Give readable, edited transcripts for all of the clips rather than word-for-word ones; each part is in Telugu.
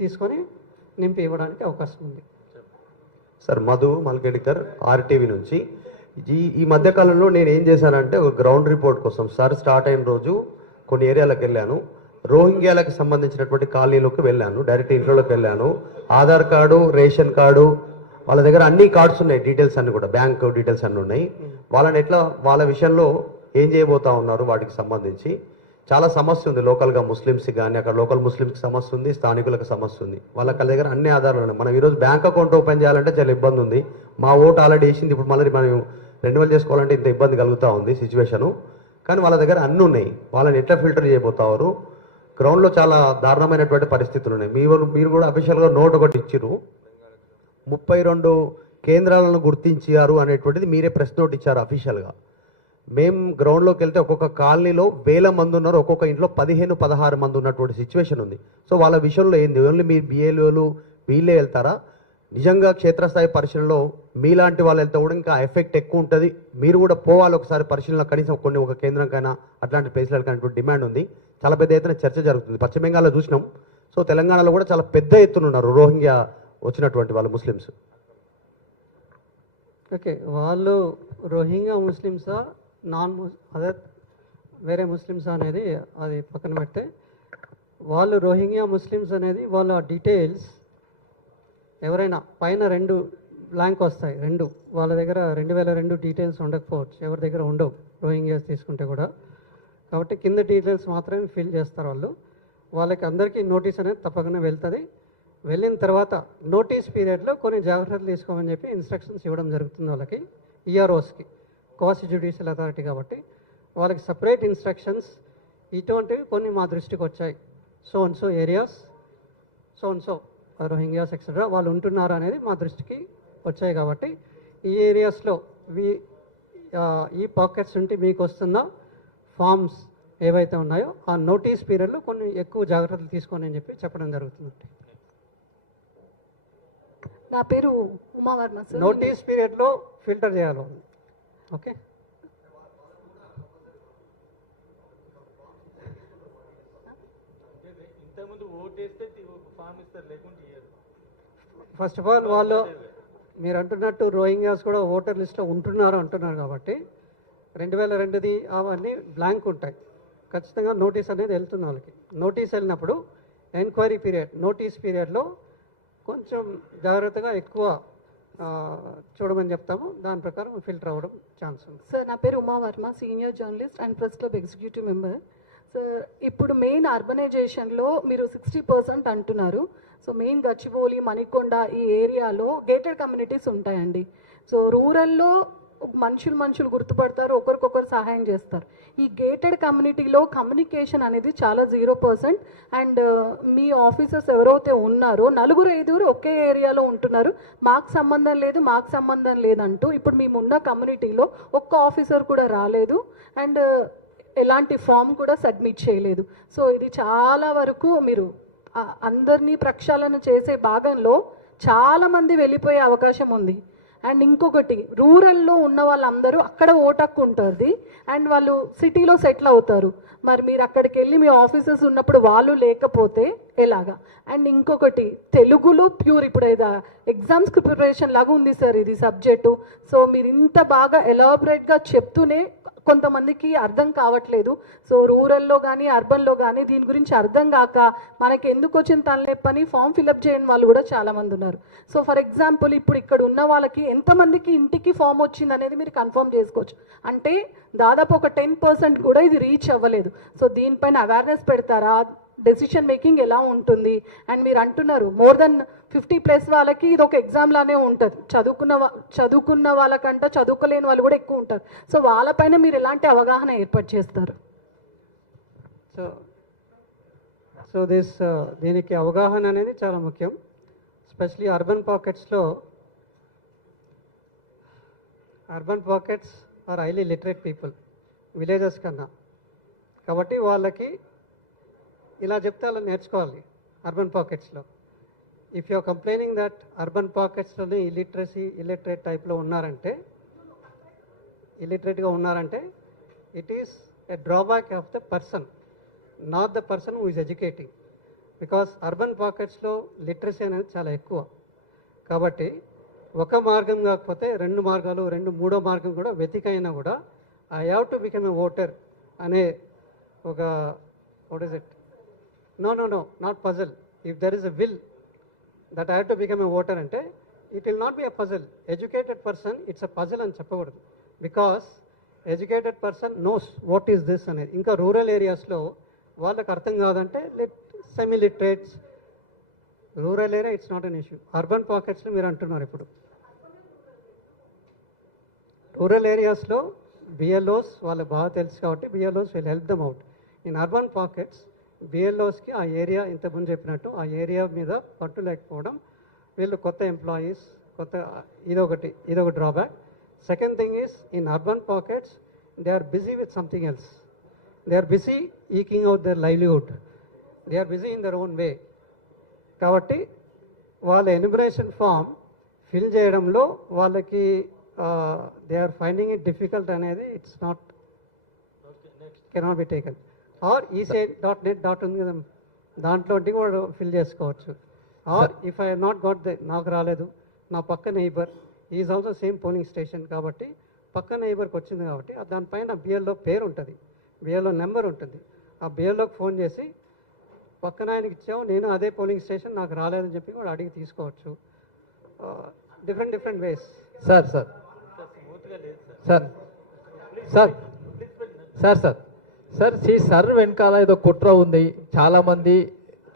తీసుకొని నింపి ఇవ్వడానికి అవకాశం ఉంది. సార్ మధు మల్కెడికర్ ఆర్టీవీ నుంచి. ఈ మధ్యకాలంలో నేను ఏం చేశానంటే ఒక గ్రౌండ్ రిపోర్ట్ కోసం సార్ స్టార్ట్ అయిన రోజు కొన్ని ఏరియాలకు వెళ్ళాను. రోహింగ్యాలకు సంబంధించినటువంటి కాలనీలోకి వెళ్ళాను, డైరెక్ట్ ఇంట్లోకి వెళ్ళాను. ఆధార్ కార్డు, రేషన్ కార్డు, వాళ్ళ దగ్గర అన్ని కార్డ్స్ ఉన్నాయి, డీటెయిల్స్ అన్ని కూడా బ్యాంక్ డీటెయిల్స్ అన్ని ఉన్నాయి. వాళ్ళ విషయంలో ఏం చేయబోతా ఉన్నారు వాటికి సంబంధించి చాలా సమస్య ఉంది. లోకల్గా ముస్లిమ్స్కి కానీ అక్కడ లోకల్ ముస్లిమ్స్కి సమస్య ఉంది, స్థానికులకు సమస్య ఉంది. వాళ్ళ దగ్గర అన్ని ఆధారాలు ఉన్నాయి. మనం ఈరోజు బ్యాంక్ అకౌంట్ ఓపెన్ చేయాలంటే చాలా ఇబ్బంది ఉంది. మా ఓటు ఆల్రెడీ వేసింది, ఇప్పుడు మళ్ళీ మనం రెన్యువల్ చేసుకోవాలంటే ఇంత ఇబ్బంది కలుగుతూ ఉంది సిచ్యువేషను. కానీ వాళ్ళ దగ్గర అన్నీ ఉన్నాయి. వాళ్ళని ఎట్లా ఫిల్టర్ చేయబోతారు? గ్రౌండ్లో చాలా దారుణమైనటువంటి పరిస్థితులు ఉన్నాయి. మీరు కూడా అఫీషియల్గా నోట్ ఒకటి ఇచ్చిరు, 32 కేంద్రాలను గుర్తించారు అనేటువంటిది మీరే ప్రెస్ నోట్ ఇచ్చారు అఫీషియల్గా. మేము గ్రౌండ్లోకి వెళ్తే ఒక్కొక్క కాలనీలో 1000 మంది ఉన్నారు, ఒక్కొక్క ఇంట్లో 15-16 మంది ఉన్నటువంటి సిచ్యువేషన్ ఉంది. సో వాళ్ళ విషయంలో ఏంది? ఓన్లీ మీరు బిఏలు వీళ్ళే వెళ్తారా? నిజంగా క్షేత్రస్థాయి పరిశీలనలో మీలాంటి వాళ్ళు వెళ్తే కూడా ఇంకా ఎఫెక్ట్ ఎక్కువ ఉంటుంది. మీరు కూడా పోవాలి ఒకసారి పరిశీలన, కనీసం ఒక కేంద్రంకైనా అట్లాంటి ప్లేస్లకు అనేటువంటి డిమాండ్ ఉంది. చాలా పెద్ద ఎత్తున చర్చ జరుగుతుంది. పశ్చిమ బెంగాల్లో చూసినాం. సో తెలంగాణలో కూడా చాలా పెద్ద ఎత్తున ఉన్నారు రోహింగ్యా వచ్చినటువంటి వాళ్ళు ముస్లిమ్స్. ఓకే, వాళ్ళు రోహింగ్యా ముస్లిమ్సా అదే వేరే ముస్లిమ్సా అనేది అది పక్కన పెడితే, వాళ్ళు రోహింగ్యా ముస్లిమ్స్ అనేది వాళ్ళ డీటెయిల్స్ ఎవరైనా పైన 2 బ్లాంక్ వస్తాయి, వాళ్ళ దగ్గర 2002 డీటెయిల్స్ ఉండకపోవచ్చు, ఎవరి దగ్గర ఉండవు రోహింగ్యాస్ తీసుకుంటే కూడా. కాబట్టి కింద డీటెయిల్స్ మాత్రమే ఫిల్ చేస్తారు వాళ్ళకి అందరికీ నోటీస్ అనేది తప్పకుండా వెళ్తుంది. వెళ్ళిన తర్వాత నోటీస్ పీరియడ్లో కొన్ని జాగ్రత్తలు తీసుకోమని చెప్పి ఇన్స్ట్రక్షన్స్ ఇవ్వడం జరుగుతుంది వాళ్ళకి, ఈఆర్ఓస్కి, క్వాసి జ్యుడిషియల్ అథారిటీ కాబట్టి వాళ్ళకి సపరేట్ ఇన్స్ట్రక్షన్స్. ఇటువంటివి కొన్ని మా దృష్టికి వచ్చాయి. So areas, so Rohingyas etcetera వాళ్ళు ఉంటున్నారు అనేది మా దృష్టికి వచ్చాయి. కాబట్టి ఈ ఏరియాస్లో ఈ పాకెట్స్ ఉంటే మీకు వస్తున్న ఫామ్స్ ఏవైతే ఉన్నాయో ఆ నోటీస్ పీరియడ్లో కొన్ని ఎక్కువ జాగ్రత్తలు తీసుకోని అని చెప్పి చెప్పడం జరుగుతుంది. నా పేరు ఉమావర్మ సార్. నోటీస్ పీరియడ్లో ఫిల్టర్ చేయాలి. ఓకే, ఫస్ట్ ఆఫ్ ఆల్ వాళ్ళు మీరు అంటున్నట్టు రోహింగ్యాస్ కూడా ఓటర్ లిస్ట్లో అంటున్నారు కాబట్టి 2002ది అవన్నీ బ్లాంక్ ఉంటాయి. ఖచ్చితంగా నోటీస్ అనేది వెళ్తుంది వాళ్ళకి. నోటీస్ వెళ్ళినప్పుడు ఎంక్వైరీ పీరియడ్, నోటీస్ పీరియడ్లో కొంచెం జాగ్రత్తగా ఎక్కువ చూడమని చెప్తాము. దాని ప్రకారం ఫిల్టర్ అవ్వడం ఛాన్స్ ఉంది. సార్ నా పేరు Uma Varma, senior journalist and press club executive member. Sir ఇప్పుడు మెయిన్ అర్బనైజేషన్లో మీరు 60% అంటున్నారు. సో మెయిన్ గచ్చిబౌలి, మణికొండ ఈ ఏరియాలో గేటెడ్ కమ్యూనిటీస్ ఉంటాయండి. సో రూరల్లో మనుషులు గుర్తుపడతారు, ఒకరికొకరు సహాయం చేస్తారు. ఈ గేటెడ్ కమ్యూనిటీలో కమ్యూనికేషన్ అనేది చాలా 0%. అండ్ మీ ఆఫీసర్స్ ఎవరైతే ఉన్నారో 4-5 ఒకే ఏరియాలో ఉంటున్నారు, మాకు సంబంధం లేదంటూ ఇప్పుడు మేమున్న కమ్యూనిటీలో ఒక్క ఆఫీసర్ కూడా రాలేదు అండ్ ఎలాంటి ఫామ్ కూడా సబ్మిట్ చేయలేదు. సో ఇది చాలా వరకు మీరు అందరినీ ప్రక్షాళన చేసే భాగంలో చాలామంది వెళ్ళిపోయే అవకాశం ఉంది. అండ్ ఇంకొకటి, రూరల్లో ఉన్న వాళ్ళందరూ అక్కడ ఓటక్కు ఉంటుంది అండ్ వాళ్ళు సిటీలో సెటిల్ అవుతారు. మరి మీరు అక్కడికి వెళ్ళి మీ ఆఫీసర్స్ ఉన్నప్పుడు వాళ్ళు లేకపోతే ఎలాగా? అండ్ ఇంకొకటి, తెలుగులో ప్యూర్ ఇప్పుడు ఎగ్జామ్స్ ప్రిపరేషన్ లాగా ఉంది సార్ ఇది సబ్జెక్టు. సో మీరు ఇంత బాగా ఎలాబరేట్గా చెప్తూనే కొంతమందికి అర్థం కావట్లేదు. సో రూరల్లో కానీ అర్బన్లో కానీ దీని గురించి అర్థం కాక మనకి ఎందుకు వచ్చిన తనలేపని ఫామ్ ఫిలప్ చేయని వాళ్ళు కూడా చాలామంది ఉన్నారు. సో ఫర్ ఎగ్జాంపుల్ ఇప్పుడు ఇక్కడ ఉన్న వాళ్ళకి ఎంతమందికి ఇంటికి ఫామ్ వచ్చింది అనేది మీరు కన్ఫర్మ్ చేసుకోవచ్చు. అంటే దాదాపు ఒక 10% కూడా ఇది రీచ్ అవ్వలేదు. సో దీనిపైన అవేర్నెస్ పెడతారా? డెసిషన్ మేకింగ్ ఎలా ఉంటుంది? అండ్ మీరు అంటున్నారు మోర్ దెన్ 50+ వాళ్ళకి ఇది ఒక ఎగ్జామ్ లానే ఉంటుంది. చదువుకున్న వాళ్ళకంటే చదువుకోలేని వాళ్ళు కూడా ఎక్కువ ఉంటారు. సో వాళ్ళపైన మీరు ఎలాంటి అవగాహన ఏర్పాటు చేస్తారు? సో దీనికి అవగాహన అనేది చాలా ముఖ్యం. Especially urban pockets are highly literate people villages కన్నా. కాబట్టి వాళ్ళకి ఇలా చెప్తే అలా నేర్చుకోవాలి. అర్బన్ పాకెట్స్లో if you are complaining that urban పాకెట్స్లోనే ఇల్లిటరేట్ టైప్లో ఇల్లిటరేట్గా ఉన్నారంటే it is a drawback of the person, not the person who is educating. Because urban పాకెట్స్లో లిటరసీ అనేది చాలా ఎక్కువ. కాబట్టి ఒక మార్గం కాకపోతే 2 మార్గాలు, మూడో మార్గం కూడా వెతికైనా కూడా I have to become a voter అనే ఒక what is it no not puzzle. If there is a will that I have to become a voter అంటే it will not be a puzzle. Educated person it's a puzzle అని చెప్పకూడదు. Because educated person knows what is this అనేది. ఇంకా రూరల్ ఏరియాస్లో వాళ్ళకి అర్థం కాదంటే semi literates, rural area it's not an issue. Urban పాకెట్స్లో మీరు అంటున్నారు ఇప్పుడు రూరల్ ఏరియాస్లో బిఎల్ఓస్ వాళ్ళకి బాగా తెలుసు కాబట్టి BLOs will help them out. In urban pockets బిఎల్ఓస్కి ఆ ఏరియా ఇంతకుముందు చెప్పినట్టు ఆ ఏరియా మీద పట్టు లేకపోవడం, వీళ్ళు కొత్త ఎంప్లాయీస్ ఇదొక drawback. Second thing is in urban pockets they are busy with something else. They are busy eking out their livelihood. They are busy in their own way. కాబట్టి వాళ్ళ ఎన్యుమరేషన్ ఫామ్ ఫిల్ చేయడంలో వాళ్ళకి they are finding it difficult అనేది it's not cannot be taken. Or ECI.net ఉంది కదా, దాంట్లో కూడా ఫిల్ చేసుకోవచ్చు. Or if I not got నాకు రాలేదు, నా పక్క neighbour is also same polling station కాబట్టి పక్క నైబర్కి వచ్చింది కాబట్టి దానిపైన బిఎల్ఓ పేరు ఉంటుంది, బిఎల్ఓ నెంబర్ ఉంటుంది. ఆ బిఎల్ఓకి ఫోన్ చేసి పక్కన ఆయనకి ఇచ్చావు, నేను అదే పోలింగ్ స్టేషన్ నాకు రాలేదని చెప్పి కూడా అడిగి తీసుకోవచ్చు. Different ways. Sir sir sir sir sir sir sir sir వెనకాల ఏదో కుట్ర ఉంది,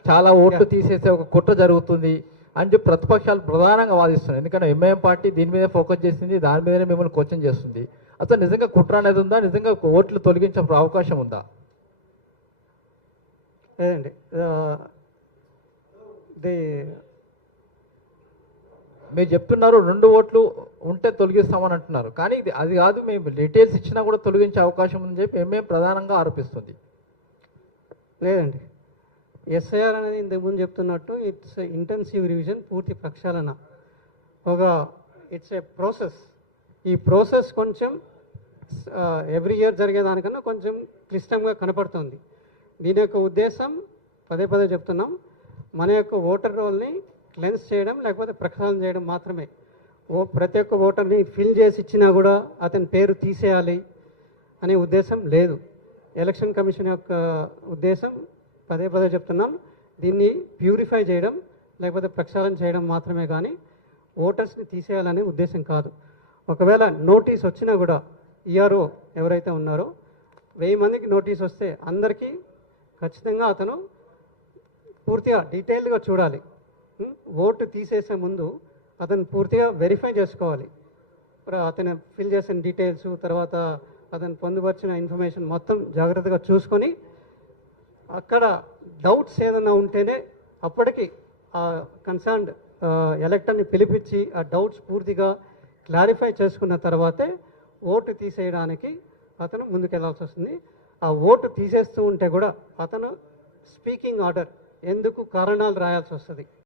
చాలా ఓట్లు తీసేసే ఒక కుట్ర జరుగుతుంది అని చెప్పి ప్రతిపక్షాలు ప్రధానంగా వాదిస్తున్నాయి. ఎందుకంటే ఎంఐఎం పార్టీ దీని మీద ఫోకస్ చేసింది, దాని మీదనే మిమ్మల్ని క్వశ్చన్ చేస్తుంది. అసలు నిజంగా కుట్ర అనేది ఉందా? నిజంగా ఓట్లు తొలగించే అవకాశం ఉందా? లేదండి. మీరు చెప్తున్నారు 2 ఓట్లు ఉంటే తొలగిస్తామని అంటున్నారు, కానీ అది కాదు, మేము డీటెయిల్స్ ఇచ్చినా కూడా తొలగించే అవకాశం ఉందని చెప్పి ఎంఐఎం ప్రధానంగా ఆరోపిస్తుంది. లేదండి, ఎస్ఐఆర్ అనేది ఇంతకుముందు చెప్తున్నట్టు ఇట్స్ ఇంటెన్సివ్ రివిజన్, పూర్తి ప్రక్షాళన. It's a process. ఈ ప్రాసెస్ కొంచెం ఎవ్రీ ఇయర్ జరిగేదానికన్నా కొంచెం క్లిష్టంగా కనపడుతుంది. దీని యొక్క ఉద్దేశం పదే చెప్తున్నాం, మన యొక్క ఓటర్ రోల్ని క్లెన్స్ చేయడం లేకపోతే ప్రక్షాళన చేయడం మాత్రమే. ప్రతి ఒక్క ఓటర్ని ఫిల్ చేసి ఇచ్చినా కూడా అతని పేరు తీసేయాలి అనే ఉద్దేశం లేదు. ఎలక్షన్ కమిషన్ యొక్క ఉద్దేశం పదే చెప్తున్నాం, దీన్ని ప్యూరిఫై చేయడం లేకపోతే ప్రక్షాళన చేయడం మాత్రమే, కానీ ఓటర్స్ని తీసేయాలనే ఉద్దేశం కాదు. ఒకవేళ నోటీస్ వచ్చినా కూడా ఈఆర్ఓ ఎవరైతే ఉన్నారో 1000 మందికి నోటీస్ వస్తే అందరికీ ఖచ్చితంగా అతను పూర్తిగా డీటెయిల్డ్గా చూడాలి. ఓటు తీసేసే ముందు అతను పూర్తిగా వెరిఫై చేసుకోవాలి. అతను ఫిల్ చేసిన డీటెయిల్స్, తర్వాత అతను పొందుపరిచిన ఇన్ఫర్మేషన్ మొత్తం జాగ్రత్తగా చూసుకొని అక్కడ డౌట్స్ ఏదైనా ఉంటేనే అప్పటికి ఆ కన్సర్న్డ్ ఎలక్టర్ని పిలిపించి ఆ డౌట్స్ పూర్తిగా క్లారిఫై చేసుకున్న తర్వాతే ఓటు తీసేయడానికి అతను ముందుకెళ్లాల్సి వస్తుంది. ఆ ఓటు తీసేస్తూ ఉంటే కూడా అతను స్పీకింగ్ ఆర్డర్ ఎందుకు కారణాలు రాయాల్సి వస్తుంది.